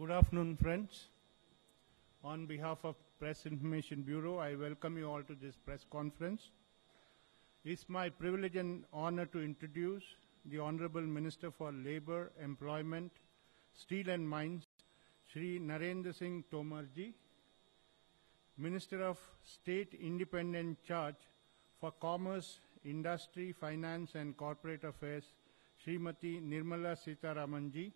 Good afternoon, friends. On behalf of Press Information Bureau, I welcome you all to this press conference. It's my privilege and honor to introduce the Honorable Minister for Labour, Employment, Steel and Mines, Shri Narendra Singh Tomar ji, Minister of State Independent Charge for Commerce, Industry, Finance and Corporate Affairs, Srimati Nirmala Sitharaman ji,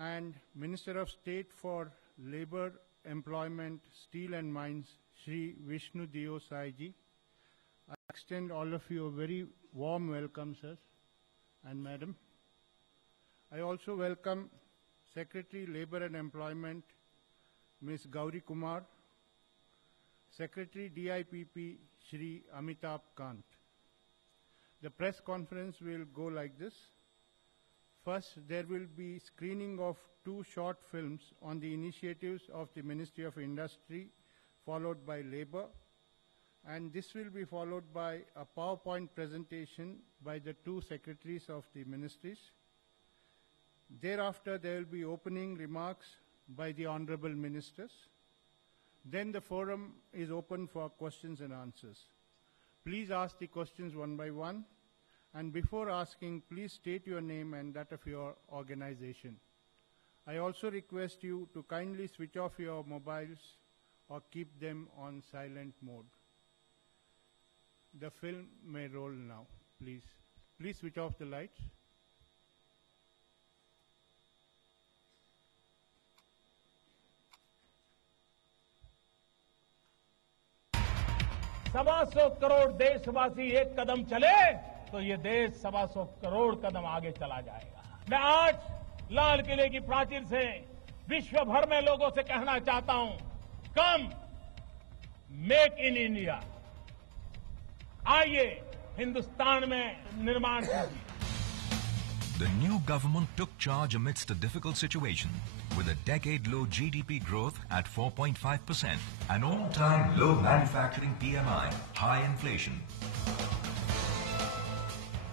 and Minister of State for Labour, Employment, Steel and Mines, Shri Vishnu Dio Sai ji. I extend all of you a very warm welcome, sir and madam. I also welcome Secretary Labour and Employment, Ms. Gauri Kumar, Secretary DIPP, Shri Amitabh Kant. The press conference will go like this. First, there will be screening of 2 short films on the initiatives of the Ministry of Industry, followed by Labour, and this will be followed by a PowerPoint presentation by the 2 secretaries of the ministries. Thereafter, there will be opening remarks by the Honorable Ministers. Then the forum is open for questions and answers. Please ask the questions one by one. And before asking, please state your name and that of your organization. I also request you to kindly switch off your mobiles or keep them on silent mode. The film may roll now, please. Please switch off the lights. सवा सौ करोड़ देशवासी एक कदम चले तो ये देश 125 करोड़ कदम आगे चला जाएगा। मैं आज लाल किले की प्राचीर से विश्व भर में लोगों से कहना चाहता हूं, कम मेक इन इंडिया, आइए हिंदुस्तान में निर्माण कीजिए। The new government took charge amidst a difficult situation with a decade-low GDP growth at 4.5%, an all-time low manufacturing PMI, high inflation.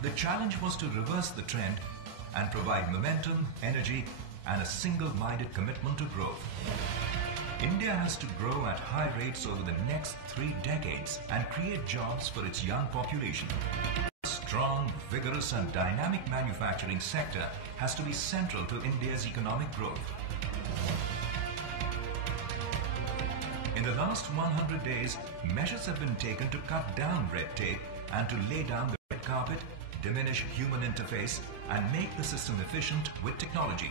The challenge was to reverse the trend and provide momentum, energy, and a single-minded commitment to growth. India has to grow at high rates over the next 3 decades and create jobs for its young population. A strong, vigorous, and dynamic manufacturing sector has to be central to India's economic growth. In the last 100 days, measures have been taken to cut down red tape and to lay down the red carpet, diminish human interface, and make the system efficient with technology.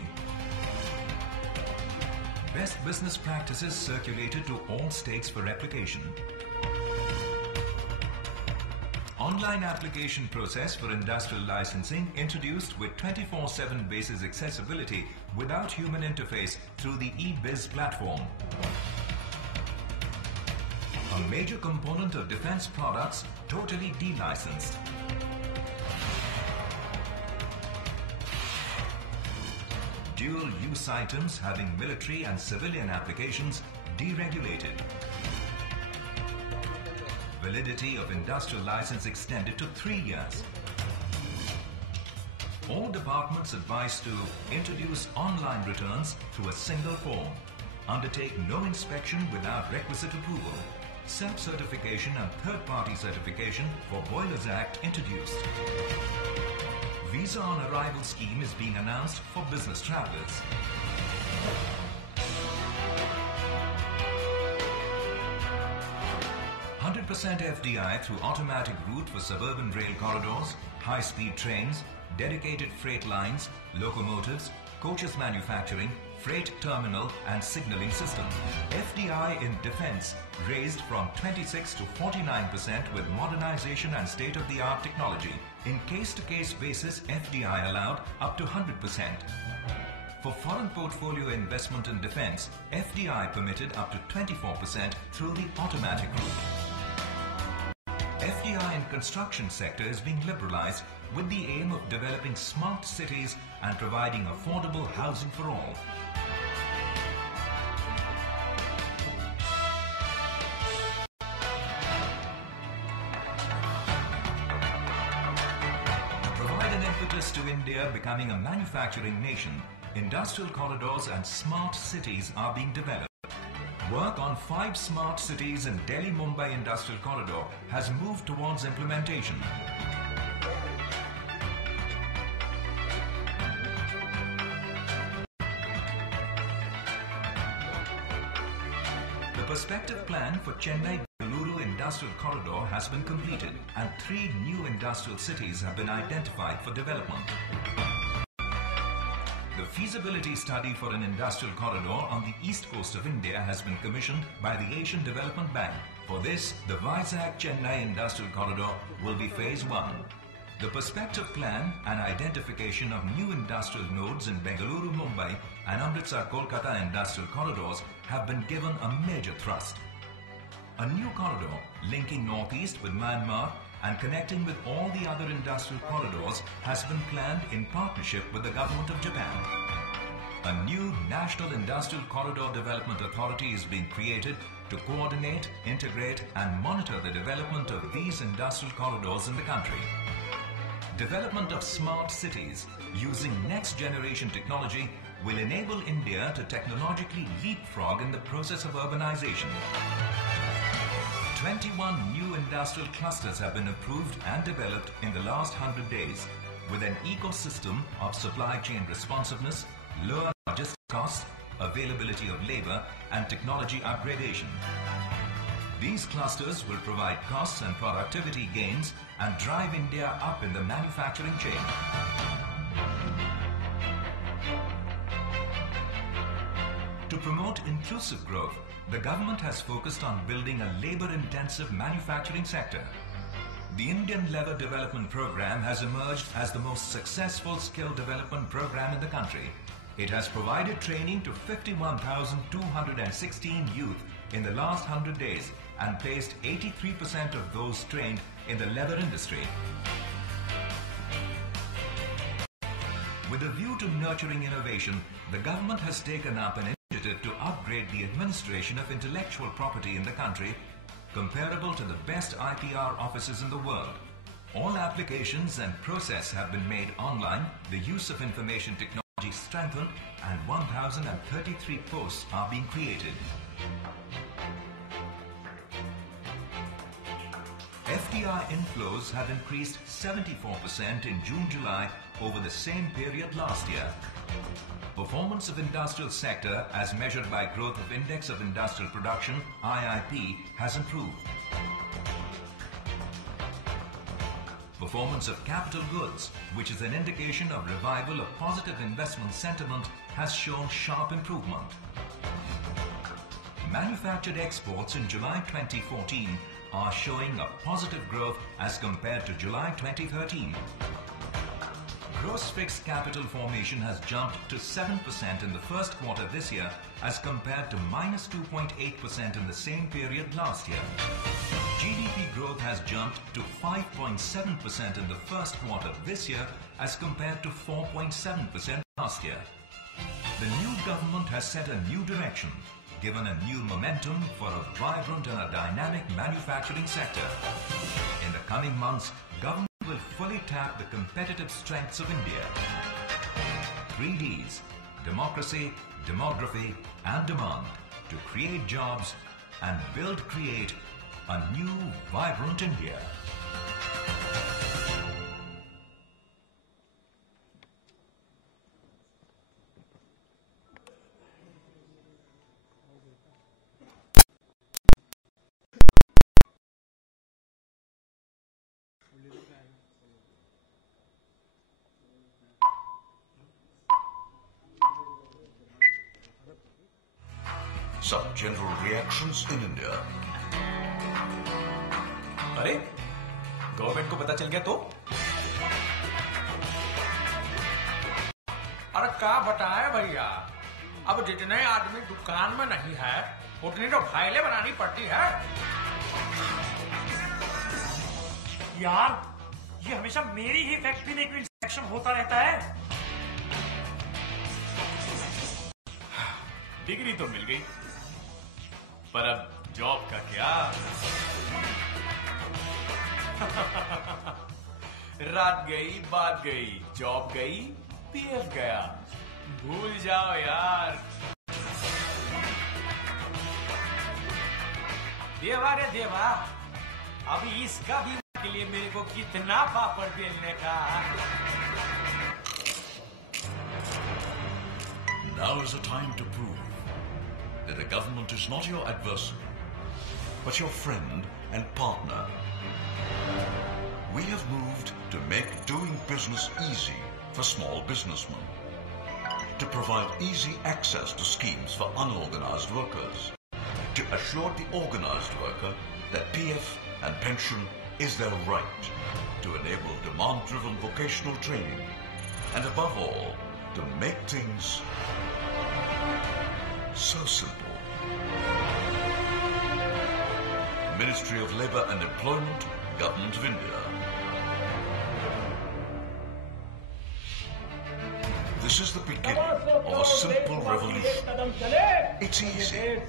Best business practices circulated to all states for replication. Online application process for industrial licensing introduced with 24/7 basis accessibility without human interface through the eBiz platform. A major component of defense products totally delicensed. Dual-use items having military and civilian applications deregulated. Validity of industrial license extended to 3 years. All departments advised to introduce online returns through a single form. Undertake no inspection without requisite approval. Self-certification and third-party certification for Boilers Act introduced. Visa on arrival scheme is being announced for business travelers. % FDI through automatic route for suburban rail corridors, high-speed trains, dedicated freight lines, locomotives, coaches manufacturing, freight terminal and signaling system. FDI in defense raised from 26 to 49% with modernization and state-of-the-art technology. In case-to-case basis, FDI allowed up to 100%. For foreign portfolio investment in defense, FDI permitted up to 24% through the automatic route. FDI in construction sector is being liberalized with the aim of developing smart cities and providing affordable housing for all. To provide an impetus to India becoming a manufacturing nation, industrial corridors and smart cities are being developed. Work on 5 smart cities in Delhi-Mumbai Industrial Corridor has moved towards implementation. The perspective plan for Chennai-Bengaluru Industrial Corridor has been completed and 3 new industrial cities have been identified for development. The feasibility study for an industrial corridor on the east coast of India has been commissioned by the Asian Development Bank. For this, the Vizag-Chennai Industrial Corridor will be phase 1. The perspective plan and identification of new industrial nodes in Bengaluru, Mumbai and Amritsar-Kolkata industrial corridors have been given a major thrust. A new corridor linking northeast with Myanmar and connecting with all the other industrial corridors has been planned in partnership with the government of Japan. A new National Industrial Corridor Development Authority is being created to coordinate, integrate and monitor the development of these industrial corridors in the country. Development of smart cities using next-generation technology will enable India to technologically leapfrog in the process of urbanization. 21 new industrial clusters have been approved and developed in the last 100 days with an ecosystem of supply chain responsiveness, lower logistics costs, availability of labor and technology upgradation. These clusters will provide costs and productivity gains and drive India up in the manufacturing chain. To promote inclusive growth, the government has focused on building a labor-intensive manufacturing sector. The Indian Labour Development Program has emerged as the most successful skill development program in the country. It has provided training to 51,216 youth in the last 100 days and placed 83% of those trained in the leather industry. With a view to nurturing innovation, the government has taken up an initiative to upgrade the administration of intellectual property in the country, comparable to the best IPR offices in the world. All applications and process have been made online, the use of information technology strengthened, and 1,033 posts are being created. FDI inflows have increased 74% in June-July over the same period last year. Performance of industrial sector as measured by growth of Index of Industrial Production, IIP, has improved. Performance of capital goods, which is an indication of revival of positive investment sentiment, has shown sharp improvement. Manufactured exports in July 2014 are showing a positive growth as compared to July 2013. Gross fixed capital formation has jumped to 7% in the first quarter this year as compared to minus 2.8% in the same period last year. GDP growth has jumped to 5.7% in the first quarter this year as compared to 4.7% last year. The new government has set a new direction, given a new momentum for a vibrant and a dynamic manufacturing sector. In the coming months, government will fully tap the competitive strengths of India. 3 Ds, democracy, demography and demand, to create jobs and create a new vibrant India. Some general reactions in India. अरे government को पता चल गया तो? अरे क्या बताए भैया, अब जितने आदमी दुकान में नहीं है उतनी तो फाइलें बनानी पड़ती है। यार ये हमेशा मेरी ही फैक्ट्री में इंस्पेक्शन होता रहता है। डिग्री तो मिल गई, पर अब जॉब का क्या? रात गई, बात गई, जॉब गई, पीएफ गया। भूल जाओ यार। देवा रे देवा, अभी इसका भी के लिए मेरे को कितना पापड़ बेलने का। Now is the time to prove that the government is not your adversary, but your friend and partner. We have moved to make doing business easy for small businessmen, to provide easy access to schemes for unorganized workers, to assure the organized worker that PF and pension is their right, to enable demand-driven vocational training, and above all, to make things so simple. Ministry of Labour and Employment, Government of India. This is the beginning of a simple revolution. It's easy.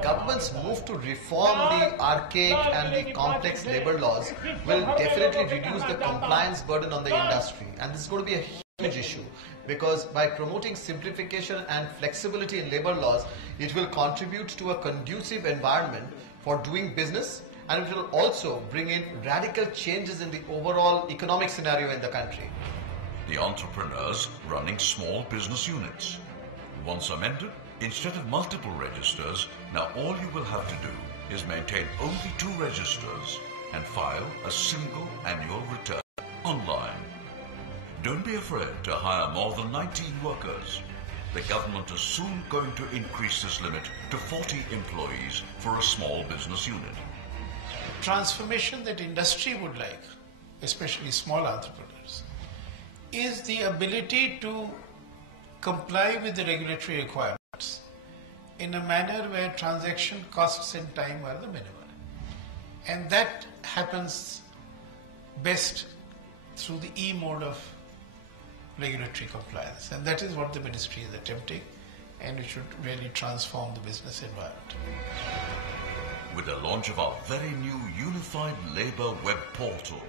Government's move to reform the archaic and the complex labour laws will definitely reduce the compliance burden on the industry, and this is going to be a huge issue, because by promoting simplification and flexibility in labour laws, it will contribute to a conducive environment for doing business, and it will also bring in radical changes in the overall economic scenario in the country. The entrepreneurs running small business units. Once amended, instead of multiple registers, now all you will have to do is maintain only 2 registers and file a single annual return online. Don't be afraid to hire more than 19 workers. The government is soon going to increase this limit to 40 employees for a small business unit. Transformation that industry would like, especially small entrepreneurs, is the ability to comply with the regulatory requirements in a manner where transaction costs and time are the minimal. And that happens best through the E-mode of regulatory compliance. And that is what the ministry is attempting, and it should really transform the business environment. With the launch of our very new unified labour web portal,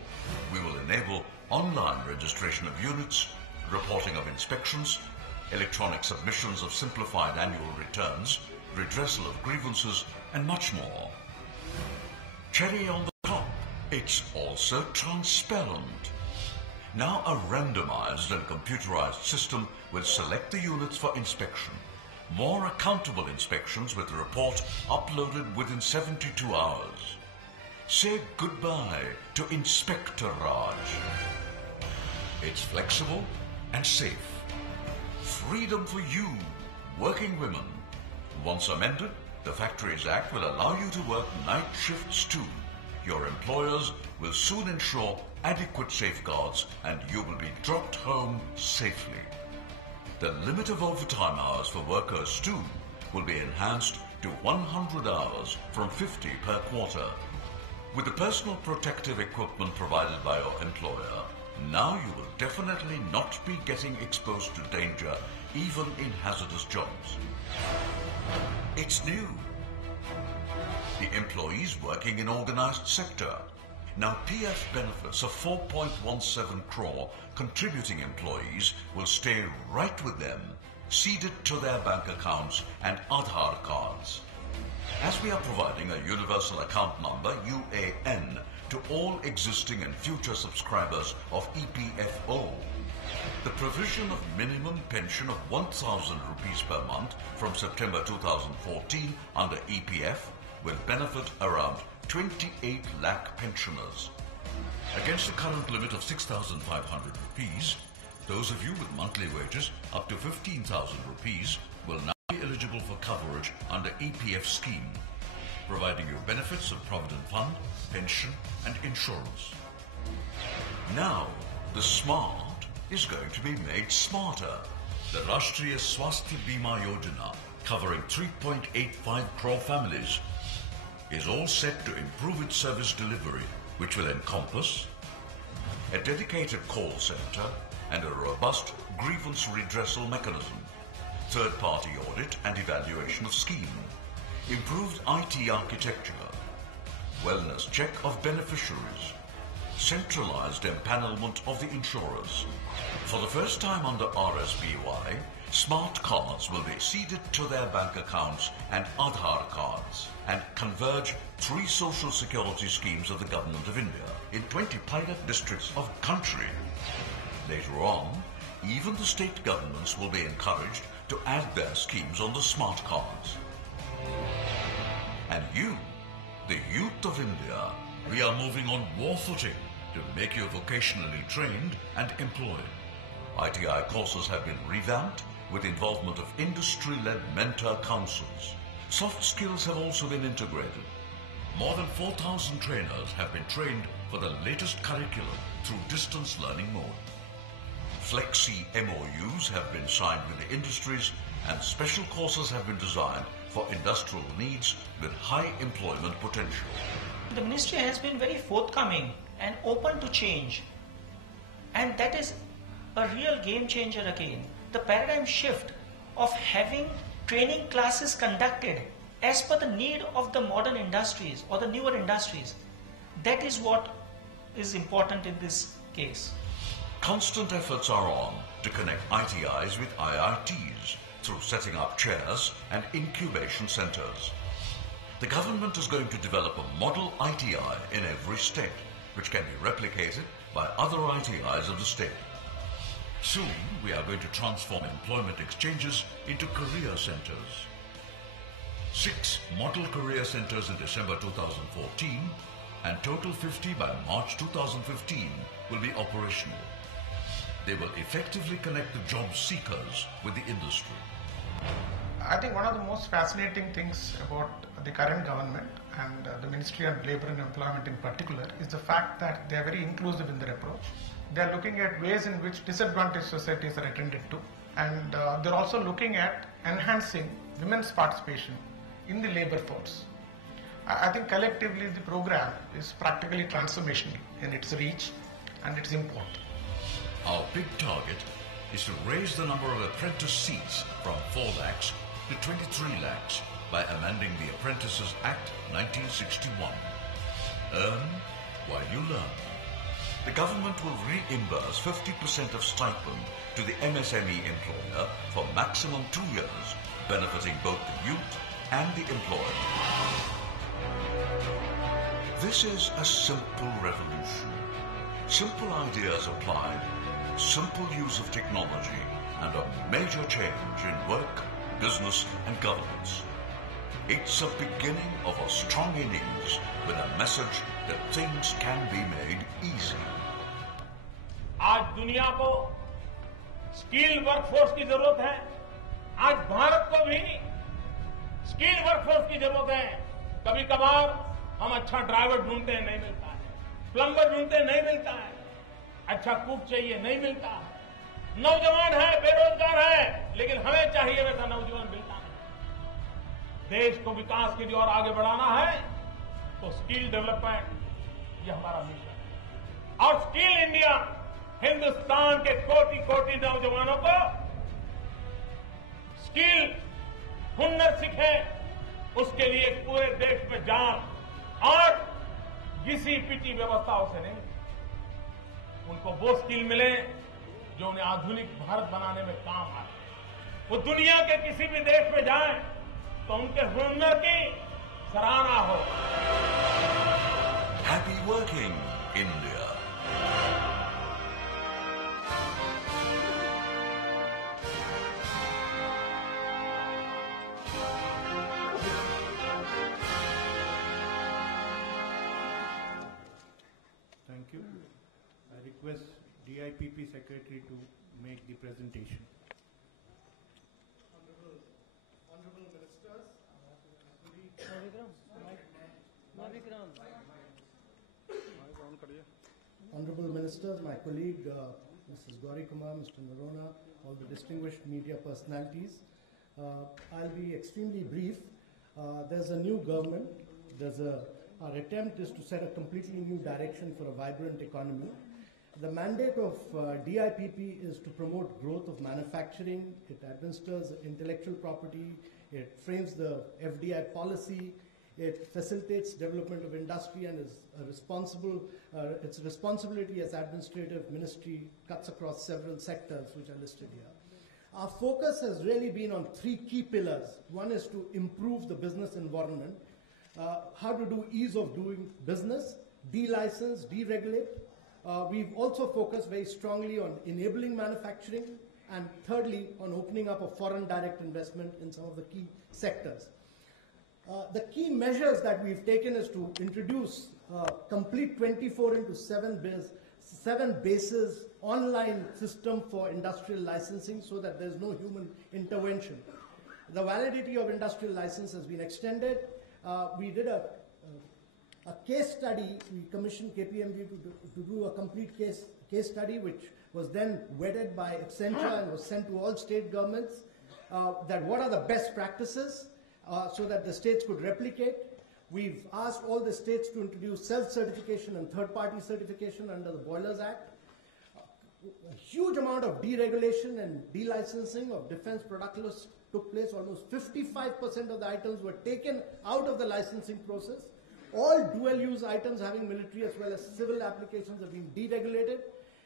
we will enable online registration of units, reporting of inspections, electronic submissions of simplified annual returns, redressal of grievances, and much more. Cherry on the top, it's also transparent. Now a randomized and computerized system will select the units for inspection. More accountable inspections with the report uploaded within 72 hours. Say goodbye to Inspector Raj. It's flexible and safe. Freedom for you, working women. Once amended, the Factories Act will allow you to work night shifts too. Your employers will soon ensure adequate safeguards, and you will be dropped home safely. The limit of overtime hours for workers too will be enhanced to 100 hours from 50 per quarter. With the personal protective equipment provided by your employer, now you will definitely not be getting exposed to danger even in hazardous jobs. It's new. The employees working in organized sector. Now PF benefits of 4.17 crore contributing employees will stay right with them, seeded to their bank accounts and Aadhaar cards. As we are providing a universal account number, UAN, to all existing and future subscribers of EPFO, the provision of minimum pension of 1,000 rupees per month from September 2014 under EPF will benefit around 28 lakh pensioners. Against the current limit of 6,500 rupees, those of you with monthly wages up to 15,000 rupees will now be eligible for coverage under EPF scheme, providing you benefits of Provident Fund, pension and insurance. Now, the smart is going to be made smarter. The Rashtriya Swasthya Bima Yojana, covering 3.85 crore families, is all set to improve its service delivery, which will encompass a dedicated call center and a robust grievance redressal mechanism, third-party audit and evaluation of scheme, improved IT architecture, wellness check of beneficiaries, centralized empanelment of the insurers. For the first time under RSBY, smart cards will be ceded to their bank accounts and Aadhaar cards and converge 3 social security schemes of the Government of India in 20 pilot districts of the country. Later on, even the state governments will be encouraged to add their schemes on the smart cards. And you, the youth of India, we are moving on war footing to make you vocationally trained and employed. ITI courses have been revamped with involvement of industry-led mentor councils. Soft skills have also been integrated. More than 4,000 trainers have been trained for the latest curriculum through distance learning mode. Flexi MOUs have been signed with the industries and special courses have been designed for industrial needs with high employment potential. The ministry has been very forthcoming and open to change, and that is a real game changer again. The paradigm shift of having training classes conducted as per the need of the modern industries or the newer industries, that is what is important in this case. Constant efforts are on to connect ITIs with IITs through setting up chairs and incubation centers. The government is going to develop a model ITI in every state, which can be replicated by other ITIs of the state. Soon, we are going to transform employment exchanges into career centers. 6 model career centers in December 2014 and total 50 by March 2015 will be operational. They will effectively connect the job seekers with the industry. I think one of the most fascinating things about the current government and the Ministry of Labour and Employment in particular is the fact that they are very inclusive in their approach. They are looking at ways in which disadvantaged societies are attended to, and they're also looking at enhancing women's participation in the labour force. I think collectively the program is practically transformational in its reach and its import. Our big target is to raise the number of apprentice seats from 4 lakhs to 23 lakhs by amending the Apprentices Act 1961. Earn while you learn. The government will reimburse 50% of stipend to the MSME employer for maximum 2 years, benefiting both the youth and the employer. This is a simple revolution. Simple ideas applied, simple use of technology, and a major change in work, business, and governance. It's a beginning of a strong innings with a message that things can be made easy. आज दुनिया को skill workforce की जरूरत है। आज भारत को भी skill workforce की जरूरत है। कभी कभार हम अच्छा ड्राइवर ढूंढते हैं, नहीं मिलता है। प्लम्बर ढूंढते हैं, नहीं मिलता है। अच्छा कुक चाहिए, नहीं मिलता है। नौजवान है, बेरोजगार है, लेकिन हमें चाहिए वैसा नौजवान मिलता नहीं। देश को विकास की ओर आगे बढ़ाना है तो स्किल डेवलपमेंट ये हमारा मिशन है। और स्किल इंडिया हिंदुस्तान के कोटि कोटि नौजवानों को स्किल हुनर सीखे, उसके लिए पूरे देश में जान और घिसी पिटी व्यवस्थाओं से नहीं, उनको वो स्किल मिले जो उन्हें आधुनिक भारत बनाने में काम आए। वो दुनिया के किसी भी देश में जाएं तो उनके हुनर की सराहना हो। Happy working, India. Thank you. I request DIPP Secretary to make the presentation. Honorable Ministers, Honorable Ministers, my colleague Mrs. Gauri Kumar, Mr. Narendra, all the distinguished media personalities. I'll be extremely brief. There's a new government. Our attempt is to set a completely new direction for a vibrant economy. The mandate of DIPP is to promote growth of manufacturing. It administers intellectual property. It frames the FDI policy. It facilitates development of industry and is responsible. Its responsibility as administrative ministry cuts across several sectors which are listed here. Our focus has really been on three key pillars. One is to improve the business environment, how to do ease of doing business, de-license, deregulate. We've also focused very strongly on enabling manufacturing, and thirdly, on opening up a foreign direct investment in some of the key sectors. The key measures that we've taken is to introduce complete 24/7 bases online system for industrial licensing so that there's no human intervention. The validity of industrial license has been extended. We did a case study. We commissioned KPMG to do a complete case study, which was then vetted by Accenture and was sent to all state governments, that what are the best practices so that the states could replicate. We've asked all the states to introduce self-certification and third-party certification under the Boilers Act. A huge amount of deregulation and delicensing of defense product lists took place. Almost 55% of the items were taken out of the licensing process. All dual-use items having military as well as civil applications have been deregulated,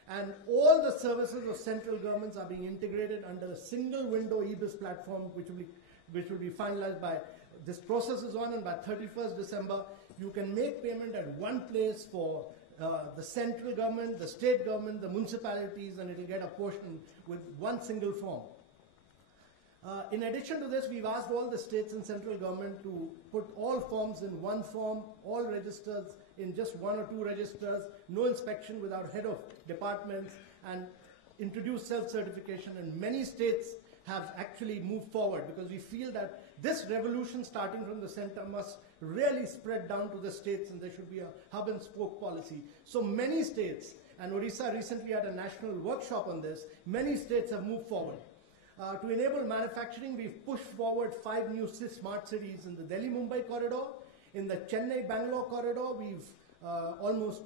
and all the services of central governments are being integrated under a single window EBIS platform, which will be finalized by, this process is on, and by 31st December, you can make payment at one place for the central government, the state government, the municipalities, and it will get a portion with one single form. In addition to this, we've asked all the states and central government to put all forms in one form, all registers in just one or two registers, no inspection without head of departments, and introduce self-certification. And many states have actually moved forward because we feel that this revolution starting from the center must really spread down to the states, and there should be a hub and spoke policy. So many states, and Odisha recently had a national workshop on this, many states have moved forward. To enable manufacturing, we've pushed forward 5 new smart cities in the Delhi-Mumbai corridor. In the Chennai-Bangalore corridor, we've almost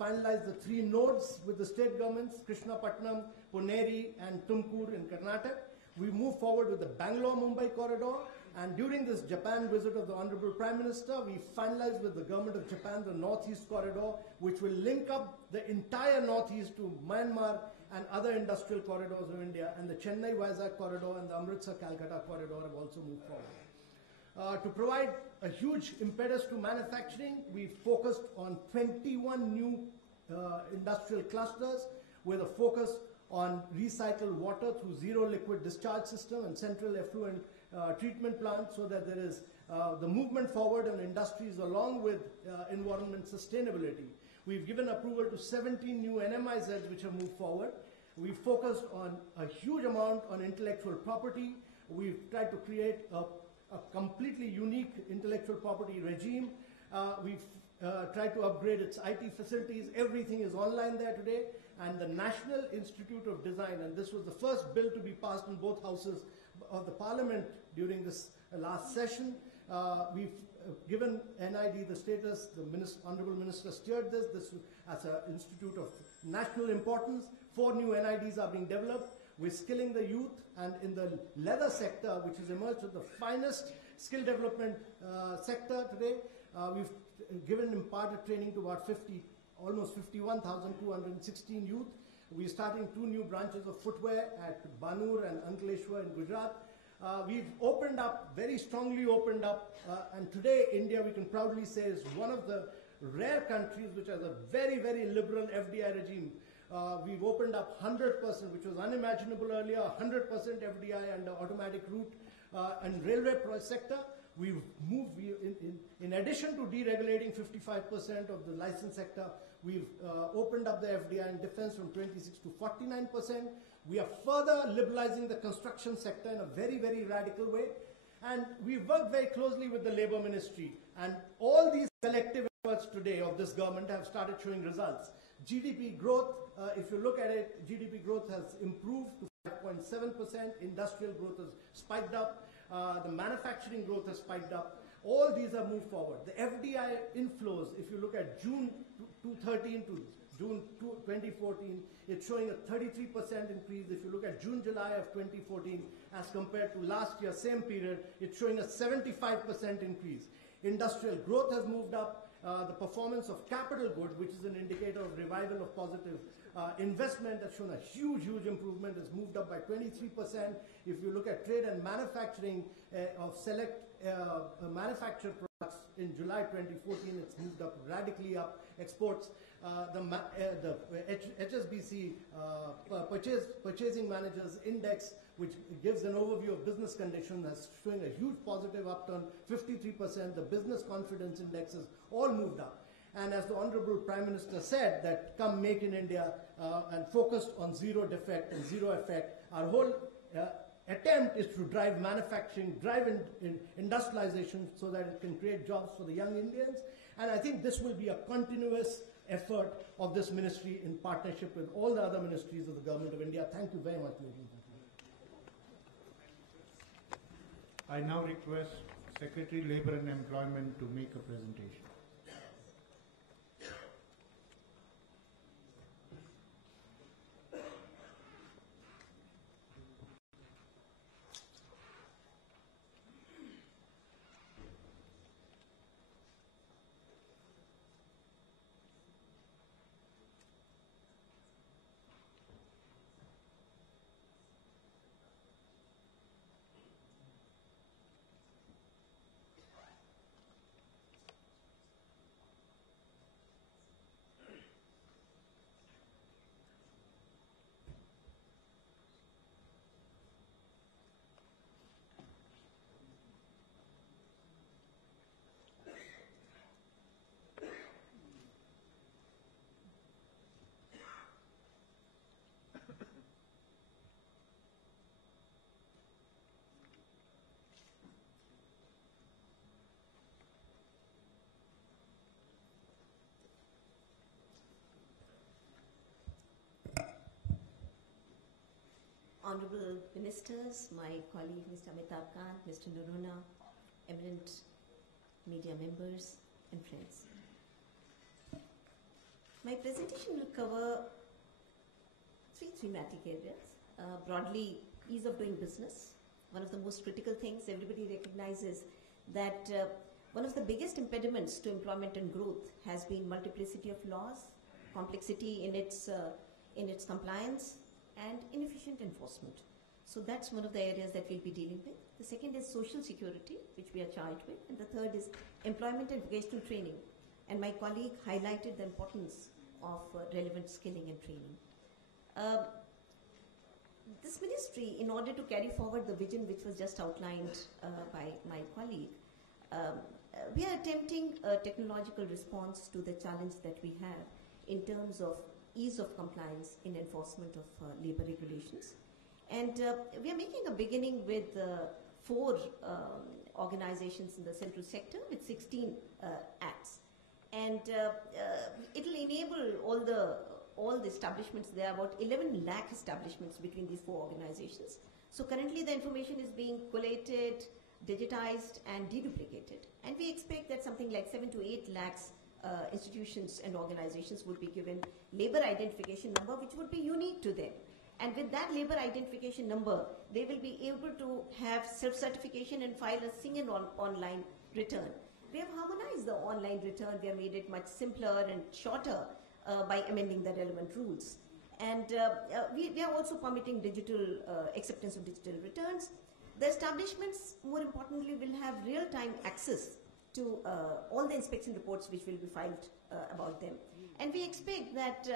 finalized the 3 nodes with the state governments, Krishnapatnam, Poneri, and Tumkur in Karnataka. We move forward with the Bangalore-Mumbai corridor, and during this Japan visit of the Honorable Prime Minister, we finalized with the government of Japan the Northeast corridor, which will link up the entire Northeast to Myanmar and other industrial corridors of India, and the Chennai-Vizag corridor and the Amritsar-Calcutta corridor have also moved forward. To provide a huge impetus to manufacturing, we focused on 21 new industrial clusters with a focus on recycled water through zero liquid discharge system and central effluent treatment plant, so that there is the movement forward on industries along with environment sustainability. We've given approval to 17 new NMIZs which have moved forward. We've focused on a huge amount on intellectual property. We've tried to create a completely unique intellectual property regime. We've tried to upgrade its IT facilities. Everything is online there today. And the National Institute of Design, and this was the first bill to be passed in both houses of the Parliament during this last session. We've given NID the status. The Honorable Minister steered this as an institute of national importance. 4 new NIDs are being developed. We're skilling the youth, and in the leather sector, which has emerged as the finest skill development sector today, we've given imparted training to about almost 51,216 youth. We're starting 2 new branches of footwear at Banur and Ankleshwar in Gujarat. We've opened up, very strongly opened up, and today India, we can proudly say, is one of the rare countries which has a very, very liberal FDI regime. We've opened up 100%, which was unimaginable earlier, 100% FDI under automatic route and railway sector. We've moved, in addition to deregulating 55% of the license sector, we've opened up the FDI in defense from 26 to 49%. We are further liberalizing the construction sector in a very, very radical way. And we've worked very closely with the Labour Ministry. And all these collective efforts today of this government have started showing results. GDP growth, if you look at it, GDP growth has improved to 5.7%. Industrial growth has spiked up. The manufacturing growth has spiked up. All these have moved forward. The FDI inflows, if you look at June 2013 to June 2014, it's showing a 33% increase. If you look at June-July of 2014 as compared to last year, same period, it's showing a 75% increase. Industrial growth has moved up. The performance of capital goods, which is an indicator of revival of positive investment, has shown a huge improvement. It's moved up by 23%. If you look at trade and manufacturing of select manufactured products in July 2014, it's moved up radically up. Exports, the HSBC Purchasing Managers Index, which gives an overview of business conditions, is showing a huge positive upturn, 53%. The business confidence indexes all moved up. And as the Honorable Prime Minister said, that come Make in India and focused on zero defect and zero effect, our whole attempt is to drive manufacturing, drive industrialization so that it can create jobs for the young Indians. And I think this will be a continuous effort of this ministry in partnership with all the other ministries of the Government of India. Thank you very much, ladies and gentlemen. I now request Secretary Labour and Employment to make a presentation. Honorable Ministers, my colleague Mr. Amitabh Kant, Mr. Narendra, eminent media members and friends. My presentation will cover three thematic areas. Broadly, ease of doing business. One of the most critical things, everybody recognizes that one of the biggest impediments to employment and growth has been multiplicity of laws, complexity in its compliance, and inefficient enforcement. So that's one of the areas that we'll be dealing with. The second is social security, which we are charged with. And the third is employment and vocational training. And my colleague highlighted the importance of relevant skilling and training. This ministry, in order to carry forward the vision which was just outlined by my colleague, we are attempting a technological response to the challenge that we have in terms of ease of compliance in enforcement of labor regulations. And we are making a beginning with 4 organizations in the central sector with 16 acts. And it will enable all the establishments. There are about 11 lakh establishments between these 4 organizations. So currently the information is being collated, digitized and deduplicated. And we expect that something like 7 to 8 lakhs institutions and organizations would be given labor identification number which would be unique to them. And with that labor identification number, they will be able to have self-certification and file a single online return. We have harmonized the online return. We have made it much simpler and shorter by amending the relevant rules. And we are also permitting digital acceptance of digital returns. The establishments, more importantly, will have real-time access to all the inspection reports which will be filed about them. And we expect that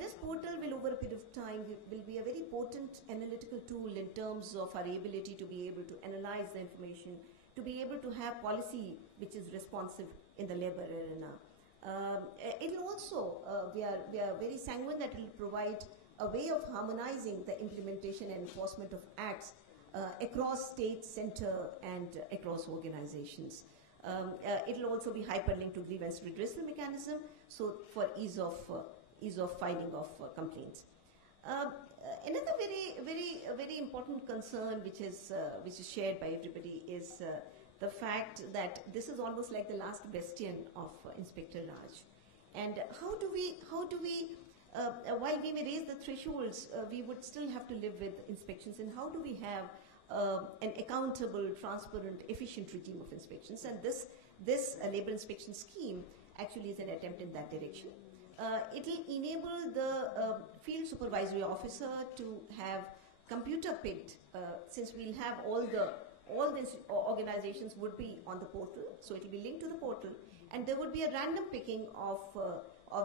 this portal will, over a period of time, will be a very potent analytical tool in terms of our ability to be able to analyze the information, to be able to have policy which is responsive in the labor arena. It will also, we are very sanguine that it will provide a way of harmonizing the implementation and enforcement of acts across state, center, and across organizations. It will also be hyperlinked to grievance redressal mechanism, so for ease of filing of complaints. Another very important concern which is shared by everybody is the fact that this is almost like the last bastion of Inspector Raj. And how do we while we may raise the thresholds, we would still have to live with inspections, and how do we have an accountable, transparent, efficient regime of inspections? And this this labor inspection scheme actually is an attempt in that direction. It will enable the field supervisory officer to have computer picked, since we'll have all these organizations would be on the portal, so it will be linked to the portal, and there would be a random picking of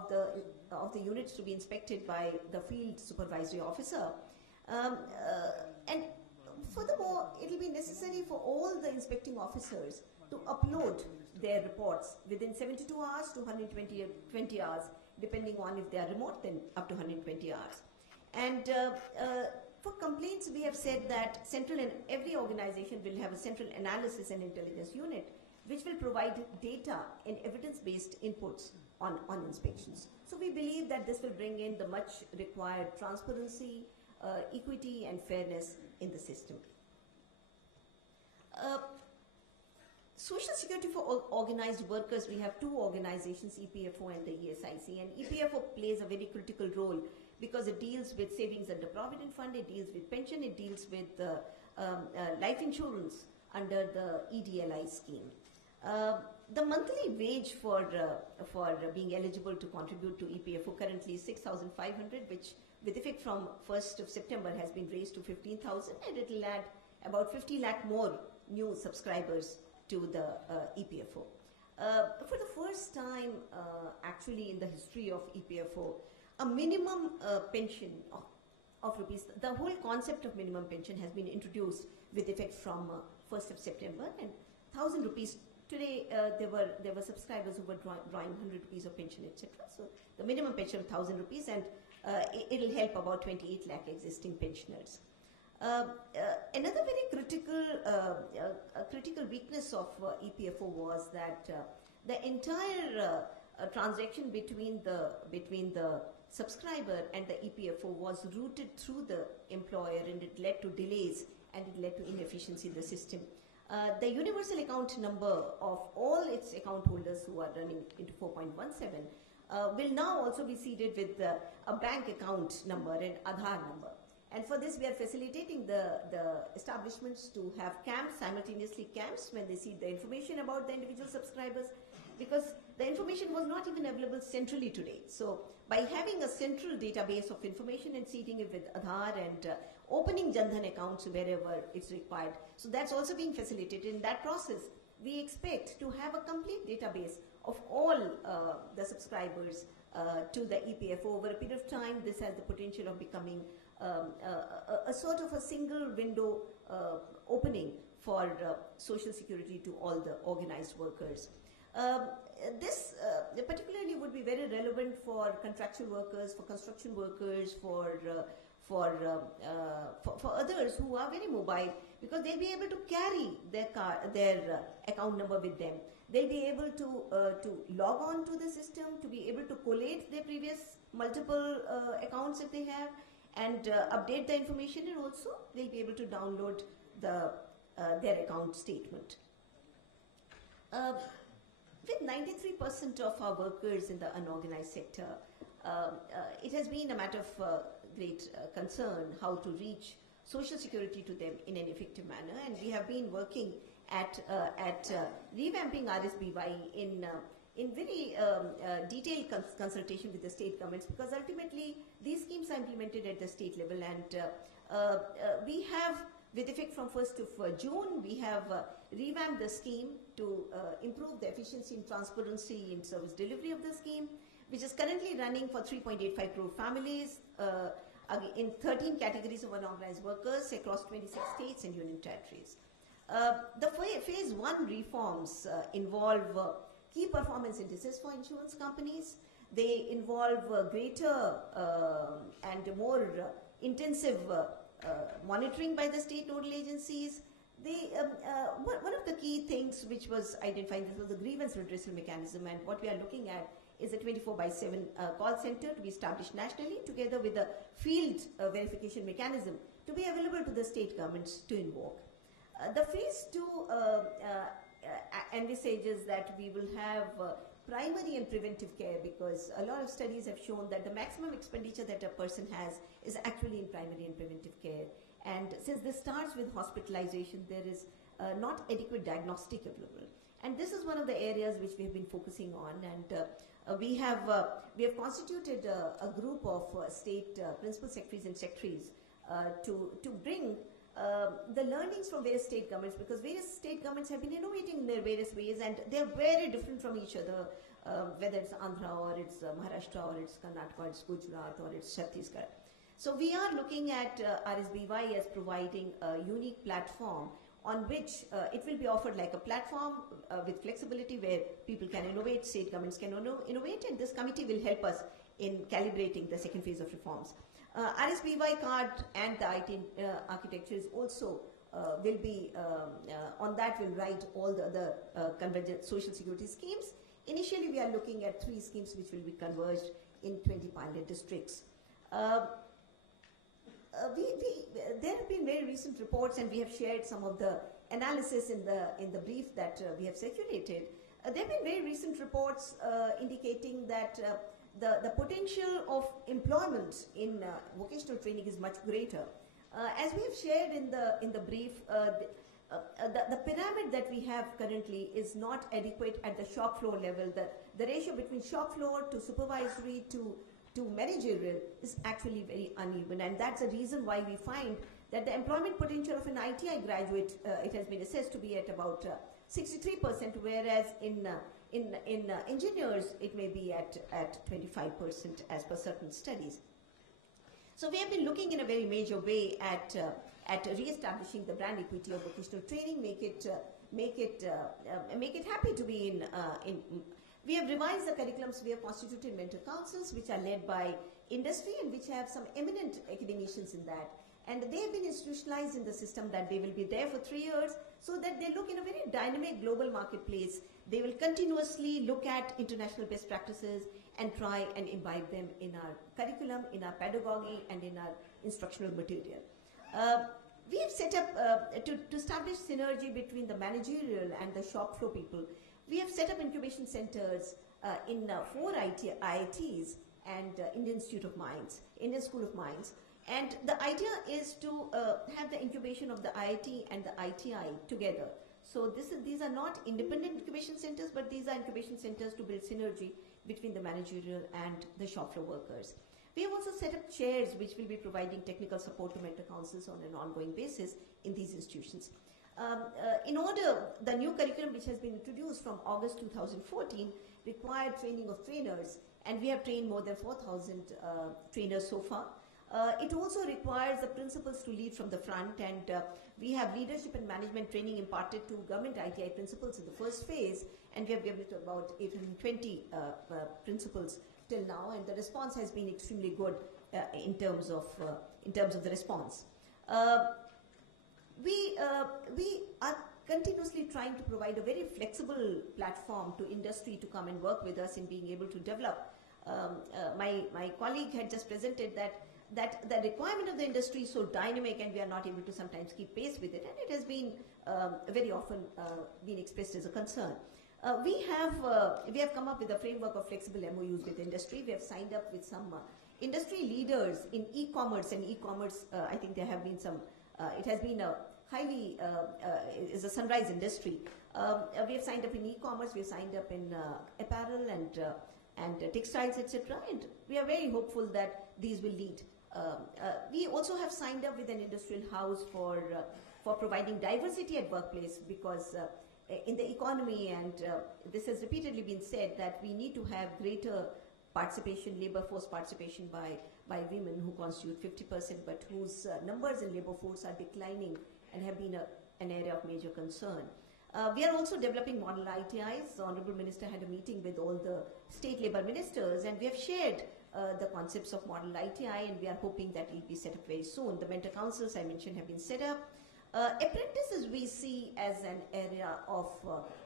the units to be inspected by the field supervisory officer. And furthermore, it will be necessary for all the inspecting officers to upload their reports within 72 hours to 120 hours, depending on if they are remote, then up to 120 hours. And for complaints, we have said that every organization will have a central analysis and intelligence unit, which will provide data and evidence-based inputs on inspections. So we believe that this will bring in the much required transparency, equity and fairness in the system. Social security for organized workers, we have two organizations, EPFO and the ESIC, and EPFO plays a very critical role because it deals with savings under Provident Fund, it deals with pension, it deals with life insurance under the EDLI scheme. The monthly wage for being eligible to contribute to EPFO currently is 6,500, which with effect from 1st of September has been raised to 15,000, and it will add about 50 lakh more new subscribers to the EPFO. For the first time, actually in the history of EPFO, a minimum pension of rupees, the whole concept of minimum pension has been introduced with effect from 1st of September, and 1,000 rupees. Today, there were subscribers who were drawing 100 rupees of pension, etc. So the minimum pension of 1,000 rupees, and it will help about 28 lakh existing pensioners. Another very critical weakness of EPFO was that the entire transaction between the subscriber and the EPFO was routed through the employer, and it led to delays and it led to inefficiency in the system. The universal account number of all its account holders who are running into 4.17 will now also be seeded with a bank account number and Aadhaar number. And for this, we are facilitating the establishments to have camps, simultaneously camps, when they see the information about the individual subscribers, because the information was not even available centrally today. So by having a central database of information and seeding it with Aadhaar and opening Jan Dhan accounts wherever it's required, so that's also being facilitated. In that process, we expect to have a complete database of all the subscribers to the EPFO. Over a period of time, this has the potential of becoming a sort of a single window opening for social security to all the organized workers. This particularly would be very relevant for contractual workers, for construction workers, for others who are very mobile, because they'll be able to carry their account number with them. They'll be able to log on to the system, to be able to collate their previous multiple accounts if they have, and update the information, and also they'll be able to download their account statement. With 93% of our workers in the unorganized sector, it has been a matter of great concern how to reach social security to them in an effective manner, and we have been working at revamping RSBY in very detailed consultation with the state governments, because ultimately these schemes are implemented at the state level, and we have, with effect from 1st of June, we have revamped the scheme to improve the efficiency and transparency in service delivery of the scheme, which is currently running for 3.85 crore families in 13 categories of unorganized workers across 26 states and union territories. The phase 1 reforms involve key performance indices for insurance companies. They involve greater and more intensive monitoring by the state nodal agencies. One of the key things which was identified, this was the grievance redressal mechanism, and what we are looking at is a 24/7 call center to be established nationally, together with a field verification mechanism to be available to the state governments to invoke. The phase 2 envisages that we will have primary and preventive care, because a lot of studies have shown that the maximum expenditure that a person has is actually in primary and preventive care. And since this starts with hospitalization, there is not adequate diagnostic available. And this is one of the areas which we have been focusing on, and we have constituted a group of state principal secretaries and secretaries to bring the learnings from various state governments, because various state governments have been innovating in their various ways, and they are very different from each other, whether it's Andhra or it's Maharashtra or it's Karnataka or it's Gujarat or it's Chhattisgarh. So we are looking at RSBY as providing a unique platform on which it will be offered like a platform with flexibility where people can innovate, state governments can innovate, and this committee will help us in calibrating the second phase of reforms. RSBY card and the IT architecture is also will be, on that will write all the other convergent social security schemes. Initially, we are looking at 3 schemes which will be converged in 20 pilot districts. There have been very recent reports, and we have shared some of the analysis in the brief that we have circulated. There have been very recent reports indicating that the potential of employment in vocational training is much greater. As we have shared in the brief, the pyramid that we have currently is not adequate at the shop floor level. The ratio between shop floor to supervisory to managerial is actually very uneven, and that's the reason why we find that the employment potential of an ITI graduate, it has been assessed to be at about 63%, whereas in engineers it may be at 25% as per certain studies. So we have been looking in a very major way at re-establishing the brand equity of vocational training, make it happy to be in. We have revised the curriculums. We have constituted mentor councils which are led by industry and which have some eminent academicians in that. And they have been institutionalized in the system that they will be there for 3 years, so that they look in a very dynamic global marketplace. They will continuously look at international best practices and try and imbibe them in our curriculum, in our pedagogy, and in our instructional material. We have set up, to establish synergy between the managerial and the shop floor people, we have set up incubation centers in 4 IITs and Indian Institute of Mines, Indian School of Mines. And the idea is to have the incubation of the IIT and the ITI together. So these are not independent incubation centers, but these are incubation centers to build synergy between the managerial and the shop floor workers. We have also set up chairs which will be providing technical support to mentor councils on an ongoing basis in these institutions. The new curriculum which has been introduced from August 2014 required training of trainers, and we have trained more than 4,000 trainers so far. It also requires the principals to lead from the front, and we have leadership and management training imparted to government ITI principals in the first phase, and we have given it to about 820 principals till now, and the response has been extremely good in terms of the response. We are continuously trying to provide a very flexible platform to industry to come and work with us in being able to develop. My colleague had just presented that the requirement of the industry is so dynamic, and we are not able to sometimes keep pace with it, and it has been very often been expressed as a concern. We have come up with a framework of flexible MOUs with industry. We have signed up with some industry leaders in e-commerce, and e-commerce, I think there have been some, it has been a highly, is a sunrise industry. We have signed up in e-commerce, we have signed up in apparel and textiles, etc. And we are very hopeful that these will lead. We also have signed up with an industrial house for providing diversity at workplace, because in the economy, and this has repeatedly been said, that we need to have greater participation, labor force participation by women who constitute 50%, but whose numbers in labor force are declining and have been an area of major concern. We are also developing model ITIs. The Honorable Minister had a meeting with all the state labor ministers, and we have shared the concepts of model ITI, and we are hoping that it will be set up very soon. The mentor councils I mentioned have been set up. Apprentices we see as an area of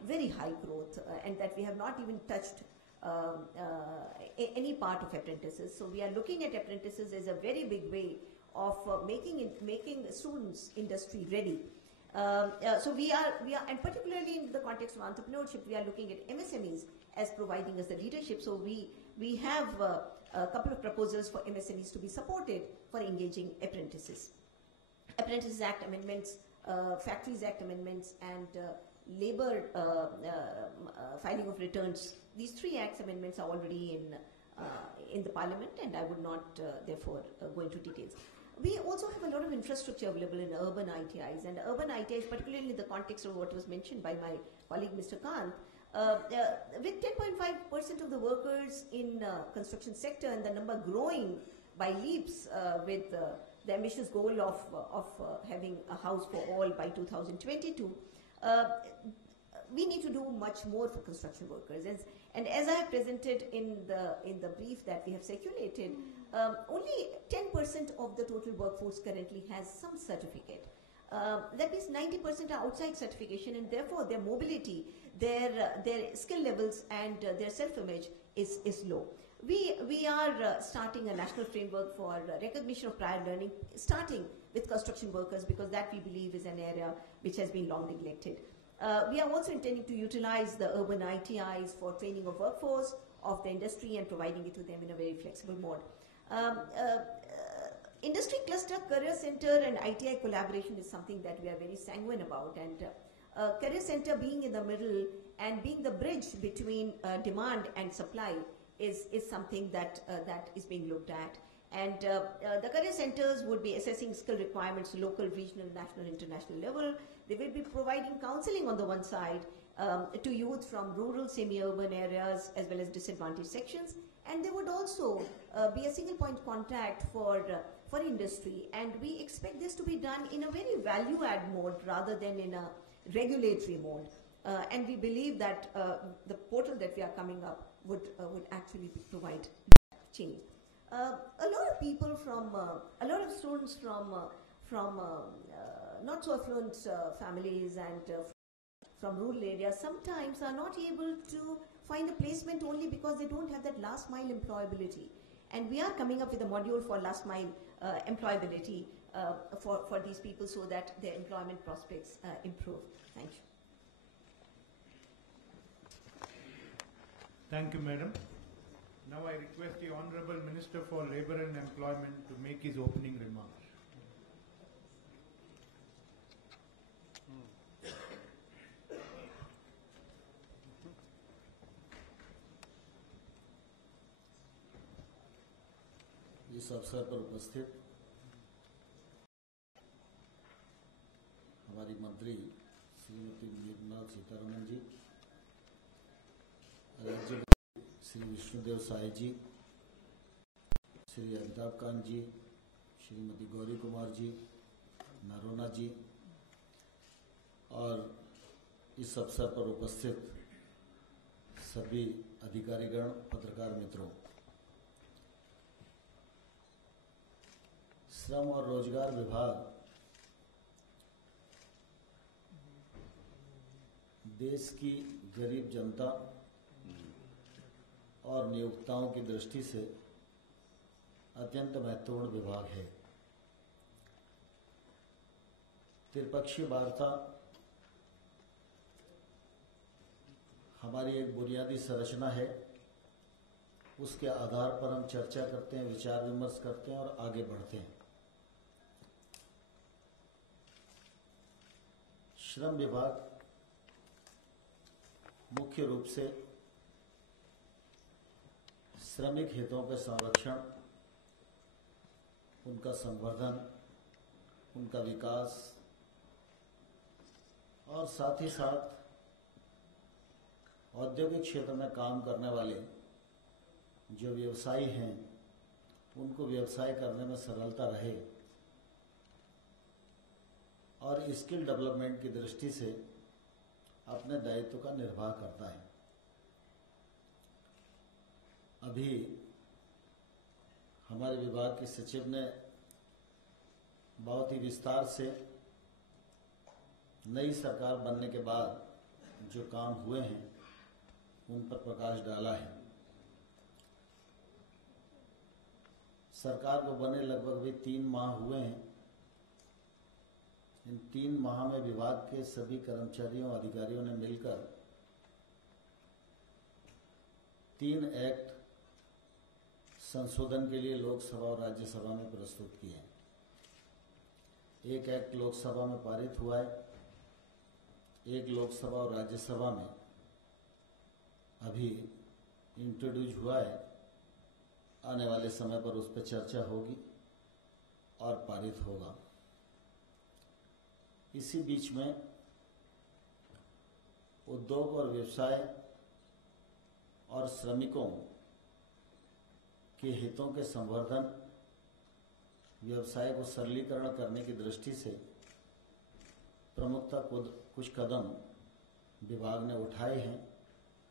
very high growth, and that we have not even touched any part of apprentices. So we are looking at apprentices as a very big way of making students industry ready. So we are, and particularly in the context of entrepreneurship, we are looking at MSMEs as providing us the leadership. So we have a couple of proposals for MSMEs to be supported for engaging apprentices. Apprentices Act amendments, Factories Act amendments, and labor filing of returns. These 3 Acts amendments are already in the Parliament, and I would not therefore go into details. We also have a lot of infrastructure available in urban ITIs, and urban ITIs, particularly in the context of what was mentioned by my colleague Mr. Kant, with 10.5% of the workers in construction sector and the number growing by leaps with the ambitious goal of having a house for all by 2022, we need to do much more for construction workers. And as I have presented in the brief that we have circulated, only 10% of the total workforce currently has some certificate. That means 90% are outside certification, and therefore their mobility, their skill levels, and their self-image is low. We are starting a national framework for recognition of prior learning, starting with construction workers, because that we believe is an area which has been long neglected. We are also intending to utilize the urban ITIs for training of workforce of the industry and providing it to them in a very flexible mode. Industry cluster, career center, and ITI collaboration is something that we are very sanguine about, and career center being in the middle and being the bridge between demand and supply is something that is being looked at. And the career centers would be assessing skill requirements local, regional, national, international level. They will be providing counseling on the one side to youth from rural, semi-urban areas as well as disadvantaged sections. And they would also be a single point contact for industry. And we expect this to be done in a very value-add mode rather than in a regulatory mode. And we believe that the portal that we are coming up would actually provide change. A lot of people a lot of students from not so affluent families and from rural areas sometimes are not able to find a placement only because they don't have that last mile employability. And we are coming up with a module for last mile employability for these people so that their employment prospects improve. Thank you. Thank you, Madam. Now I request the Honorable Minister for Labour and Employment to make his opening remarks. इस अवसर पर उपस्थित हमारी मंत्री श्रीमती निर्मला सीतारमन जी, राज्य श्री विष्णुदेव साय जी, श्री अमिताभ कांत जी, श्रीमती गौरी कुमार जी, नरोना जी और इस अवसर पर उपस्थित सभी अधिकारीगण, पत्रकार मित्रों, श्रम और रोजगार विभाग देश की गरीब जनता और नियोक्ताओं की दृष्टि से अत्यंत महत्वपूर्ण विभाग है। त्रिपक्षीय वार्ता हमारी एक बुनियादी संरचना है, उसके आधार पर हम चर्चा करते हैं, विचार विमर्श करते हैं और आगे बढ़ते हैं। श्रम विभाग मुख्य रूप से श्रमिक हितों के संरक्षण, उनका संवर्धन, उनका विकास और साथ ही साथ औद्योगिक क्षेत्र में काम करने वाले जो व्यवसायी हैं उनको व्यवसाय करने में सरलता रहे और स्किल डेवलपमेंट की दृष्टि से अपने दायित्व का निर्वाह करता है। अभी हमारे विभाग के सचिव ने बहुत ही विस्तार से नई सरकार बनने के बाद जो काम हुए हैं उन पर प्रकाश डाला है। सरकार को बने लगभग भी 3 माह हुए हैं। इन 3 माह में विभाग के सभी कर्मचारियों अधिकारियों ने मिलकर 3 एक्ट संशोधन के लिए लोकसभा और राज्यसभा में प्रस्तुत किए हैं। एक एक्ट लोकसभा में पारित हुआ है एक लोकसभा और राज्यसभा में अभी इंट्रोड्यूस हुआ है। आने वाले समय पर उस पर चर्चा होगी और पारित होगा। इसी बीच में उद्योग और व्यवसाय और श्रमिकों के हितों के संवर्धन, व्यवसाय को सरलीकरण करने की दृष्टि से प्रमुखता कुछ कदम विभाग ने उठाए हैं,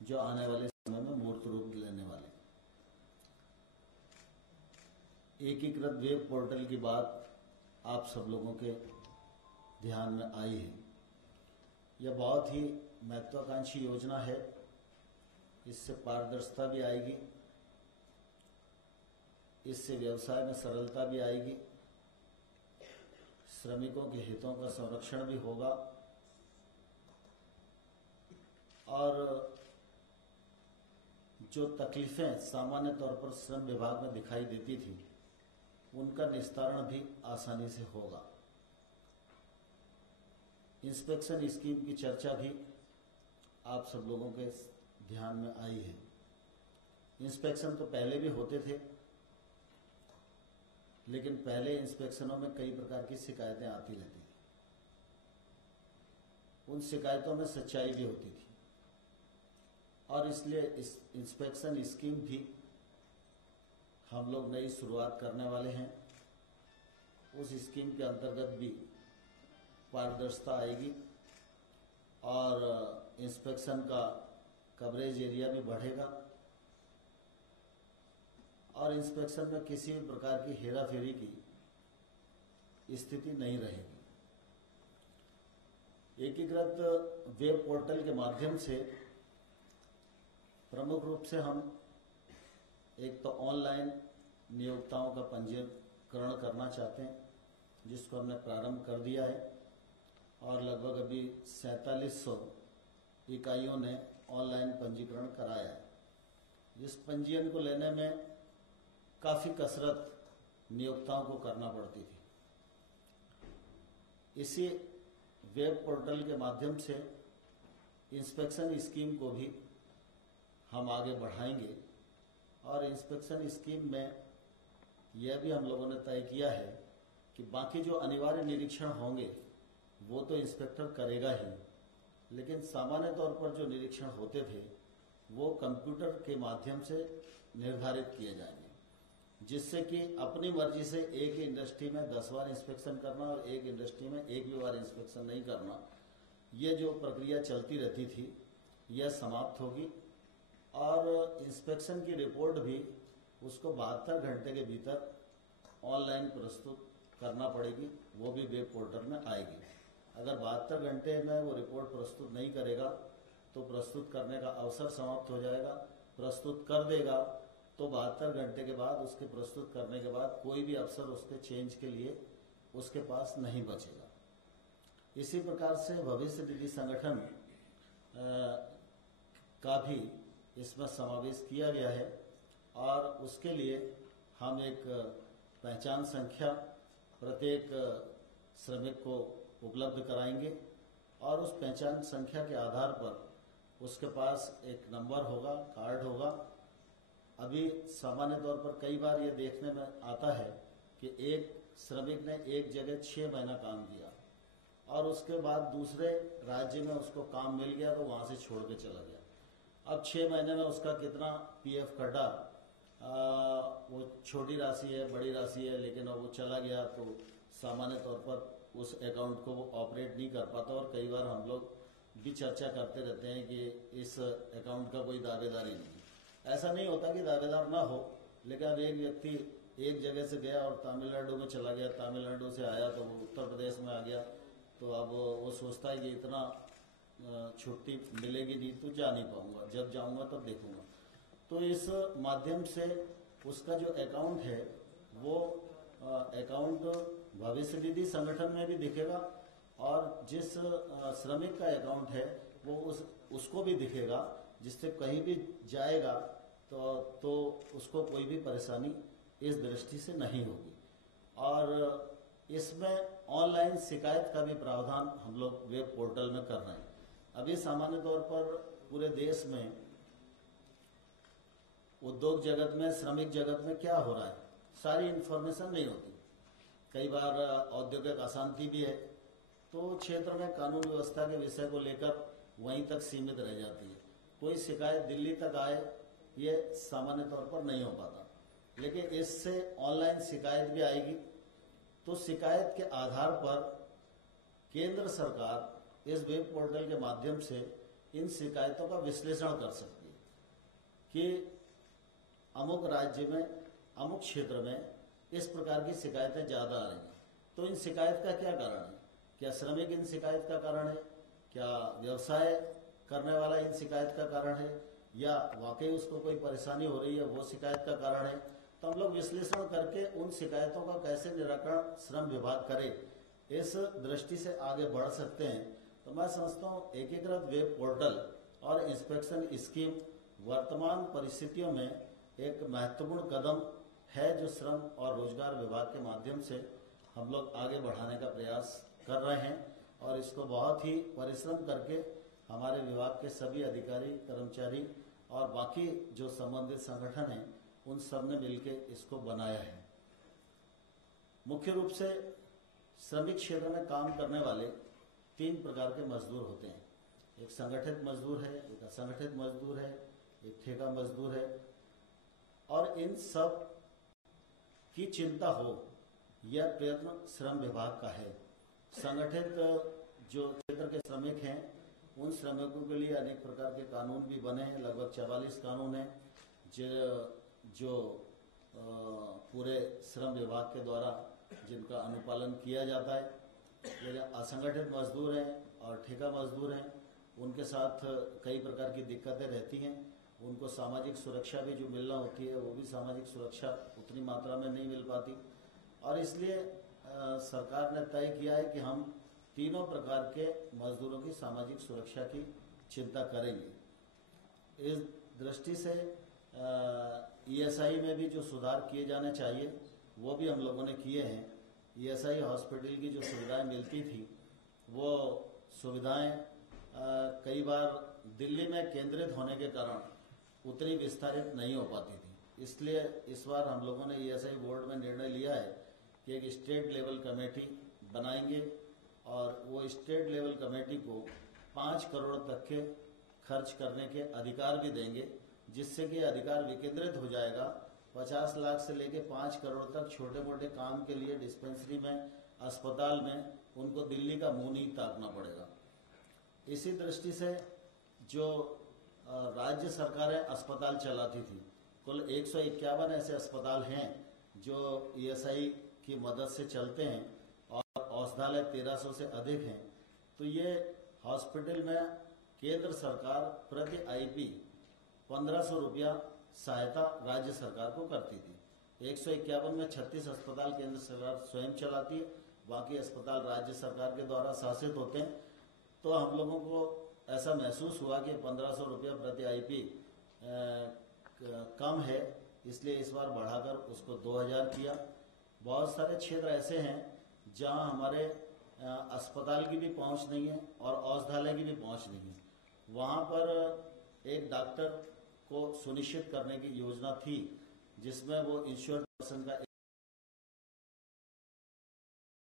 जो आने वाले समय में मूर्त रूप लेने वाले। एकीकृत वेब पोर्टल की बात आप सब लोगों के ध्यान में आई है। यह बहुत ही महत्वाकांक्षी योजना है। इससे पारदर्शिता भी आएगी, इससे व्यवसाय में सरलता भी आएगी, श्रमिकों के हितों का संरक्षण भी होगा और जो तकलीफें सामान्य तौर पर श्रम विभाग में दिखाई देती थी, उनका निस्तारण भी आसानी से होगा। इंस्पेक्शन स्कीम की चर्चा भी आप सब लोगों के ध्यान में आई है। इंस्पेक्शन तो पहले भी होते थे, लेकिन पहले इंस्पेक्शनों में कई प्रकार की शिकायतें आती रहती थी। उन शिकायतों में सच्चाई भी होती थी और इसलिए इस इंस्पेक्शन स्कीम भी हम लोग नई शुरुआत करने वाले हैं। उस स्कीम के अंतर्गत भी पारदर्शिता आएगी और इंस्पेक्शन का कवरेज एरिया भी बढ़ेगा और इंस्पेक्शन में किसी भी प्रकार की हेराफेरी की स्थिति नहीं रहेगी। एकीकृत वेब पोर्टल के माध्यम से प्रमुख रूप से हम एक तो ऑनलाइन नियोक्ताओं का पंजीकरण करना चाहते हैं, जिसको हमने प्रारंभ कर दिया है और लगभग अभी 4700 इकाइयों ने ऑनलाइन पंजीकरण कराया है। जिस पंजीयन को लेने में काफी कसरत नियोक्ताओं को करना पड़ती थी, इसी वेब पोर्टल के माध्यम से इंस्पेक्शन स्कीम को भी हम आगे बढ़ाएंगे और इंस्पेक्शन स्कीम में यह भी हम लोगों ने तय किया है कि बाकी जो अनिवार्य निरीक्षण होंगे वो तो इंस्पेक्टर करेगा ही, लेकिन सामान्य तौर पर जो निरीक्षण होते थे वो कंप्यूटर के माध्यम से निर्धारित किए जाएंगे, जिससे कि अपनी मर्जी से एक ही इंडस्ट्री में 10 बार इंस्पेक्शन करना और एक इंडस्ट्री में एक भी बार इंस्पेक्शन नहीं करना, ये जो प्रक्रिया चलती रहती थी यह समाप्त होगी और इंस्पेक्शन की रिपोर्ट भी उसको 72 घंटे के भीतर ऑनलाइन प्रस्तुत करना पड़ेगी, वो भी वेब पोर्टल में आएगी। अगर 72 घंटे में वो रिपोर्ट प्रस्तुत नहीं करेगा तो प्रस्तुत करने का अवसर समाप्त हो जाएगा। प्रस्तुत कर देगा तो 72 घंटे के बाद, उसके प्रस्तुत करने के बाद कोई भी अवसर उसके चेंज के लिए उसके पास नहीं बचेगा। इसी प्रकार से भविष्य निधि संगठन का भी इसमें समावेश किया गया है और उसके लिए हम एक पहचान संख्या प्रत्येक श्रमिक को उपलब्ध कराएंगे और उस पहचान संख्या के आधार पर उसके पास एक नंबर होगा, कार्ड होगा। अभी सामान्य तौर पर कई बार ये देखने में आता है कि एक श्रमिक ने एक जगह 6 महीना काम किया और उसके बाद दूसरे राज्य में उसको काम मिल गया तो वहां से छोड़ के चला गया। अब 6 महीने में उसका कितना पीएफ कटा, वो छोटी राशि है, बड़ी राशि है, लेकिन अब वो चला गया तो सामान्य तौर पर उस अकाउंट को वो ऑपरेट नहीं कर पाता और कई बार हम लोग भी चर्चा करते रहते हैं कि इस अकाउंट का कोई दावेदार ही नहीं। ऐसा नहीं होता कि दावेदार ना हो, लेकिन अब एक व्यक्ति एक जगह से गया और तमिलनाडु में चला गया, तमिलनाडु से आया तो वो उत्तर प्रदेश में आ गया, तो अब वो सोचता है कि इतना छुट्टी मिलेगी नहीं तो जा नहीं पाऊंगा, जब जाऊंगा तब देखूंगा। तो इस माध्यम से उसका जो अकाउंट है वो अकाउंट भविष्य निधि संगठन में भी दिखेगा और जिस श्रमिक का अकाउंट है वो उसको भी दिखेगा, जिससे कहीं भी जाएगा तो उसको कोई भी परेशानी इस दृष्टि से नहीं होगी। और इसमें ऑनलाइन शिकायत का भी प्रावधान हम लोग वेब पोर्टल में कर रहे हैं। अभी सामान्य तौर पर पूरे देश में उद्योग जगत में, श्रमिक जगत में क्या हो रहा है, सारी इन्फॉर्मेशन नहीं होती। कई बार औद्योगिक अशांति भी है, तो क्षेत्र में कानून व्यवस्था के विषय को लेकर वहीं तक सीमित रह जाती है। कोई शिकायत दिल्ली तक आए, ये सामान्य तौर पर नहीं हो पाता। लेकिन इससे ऑनलाइन शिकायत भी आएगी, तो शिकायत के आधार पर केंद्र सरकार इस वेब पोर्टल के माध्यम से इन शिकायतों का विश्लेषण कर सकती है कि अमुक राज्य में, अमुक क्षेत्र में इस प्रकार की शिकायतें ज्यादा आ रही हैं, तो इन शिकायत का क्या कारण है? क्या श्रमिक इन शिकायत का कारण है? क्या व्यवसाय करने वाला इन शिकायत का कारण है? या वाकई उसको कोई परेशानी हो रही है, वो शिकायत का कारण है? तो हम लोग विश्लेषण करके उन शिकायतों का कैसे निराकरण श्रम विभाग करे, इस दृष्टि से आगे बढ़ सकते हैं। तो मैं समझता हूँ एकीकृत वेब पोर्टल और इंस्पेक्शन स्कीम वर्तमान परिस्थितियों में एक महत्वपूर्ण कदम है, जो श्रम और रोजगार विभाग के माध्यम से हम लोग आगे बढ़ाने का प्रयास कर रहे हैं। और इसको बहुत ही परिश्रम करके हमारे विभाग के सभी अधिकारी, कर्मचारी और बाकी जो संबंधित संगठन हैं, उन सब ने मिलकर इसको बनाया है। मुख्य रूप से श्रमिक क्षेत्र में काम करने वाले 3 प्रकार के मजदूर होते हैं। एक संगठित मजदूर है, एक असंगठित मजदूर है, एक ठेका मजदूर है। और इन सब की चिंता हो, यह प्रयत्न श्रम विभाग का है। संगठित जो क्षेत्र के श्रमिक हैं, उन श्रमिकों के लिए अनेक प्रकार के कानून भी बने हैं, लगभग 44 कानून हैं जो पूरे श्रम विभाग के द्वारा जिनका अनुपालन किया जाता है। लेकिन असंगठित मजदूर हैं और ठेका मजदूर हैं, उनके साथ कई प्रकार की दिक्कतें रहती हैं। उनको सामाजिक सुरक्षा भी जो मिलना होती है, वो भी सामाजिक सुरक्षा उतनी मात्रा में नहीं मिल पाती। और इसलिए सरकार ने तय किया है कि हम तीनों प्रकार के मजदूरों की सामाजिक सुरक्षा की चिंता करेंगे। इस दृष्टि से ईएसआई में भी जो सुधार किए जाने चाहिए, वो भी हम लोगों ने किए हैं। ईएसआई हॉस्पिटल की जो सुविधाएं मिलती थी, वो सुविधाएं कई बार दिल्ली में केंद्रित होने के कारण उतनी विस्तारित नहीं हो पाती थी। इसलिए इस बार हम लोगों ने ईएसआई बोर्ड में निर्णय लिया है कि एक स्टेट लेवल कमेटी बनाएंगे और वो स्टेट लेवल कमेटी को 5 करोड़ तक के खर्च करने के अधिकार भी देंगे, जिससे कि अधिकार विकेंद्रित हो जाएगा। 50 लाख से लेके 5 करोड़ तक छोटे मोटे काम के लिए डिस्पेंसरी में, अस्पताल में उनको दिल्ली का मुंह नहीं ताकना पड़ेगा। इसी दृष्टि से जो राज्य सरकारें अस्पताल चलाती थी, कुल 151 ऐसे अस्पताल हैं जो ईएसआई की मदद से चलते हैं और औषधालय 1300 से अधिक हैं। तो ये हॉस्पिटल में केंद्र सरकार प्रति आईपी 1500 रुपया सहायता राज्य सरकार को करती थी। 151 में 36 अस्पताल केंद्र सरकार स्वयं चलाती है, बाकी अस्पताल राज्य सरकार के द्वारा शासित होते हैं। तो हम लोगों को ऐसा महसूस हुआ कि 1500 रुपया प्रति आईपी कम है, इसलिए इस बार बढ़ाकर उसको 2000 किया। बहुत सारे क्षेत्र ऐसे हैं जहां हमारे अस्पताल की भी पहुंच नहीं है और औषधालय की भी पहुंच नहीं है। वहां पर एक डॉक्टर को सुनिश्चित करने की योजना थी, जिसमें वो इंश्योर्ड पर्सन का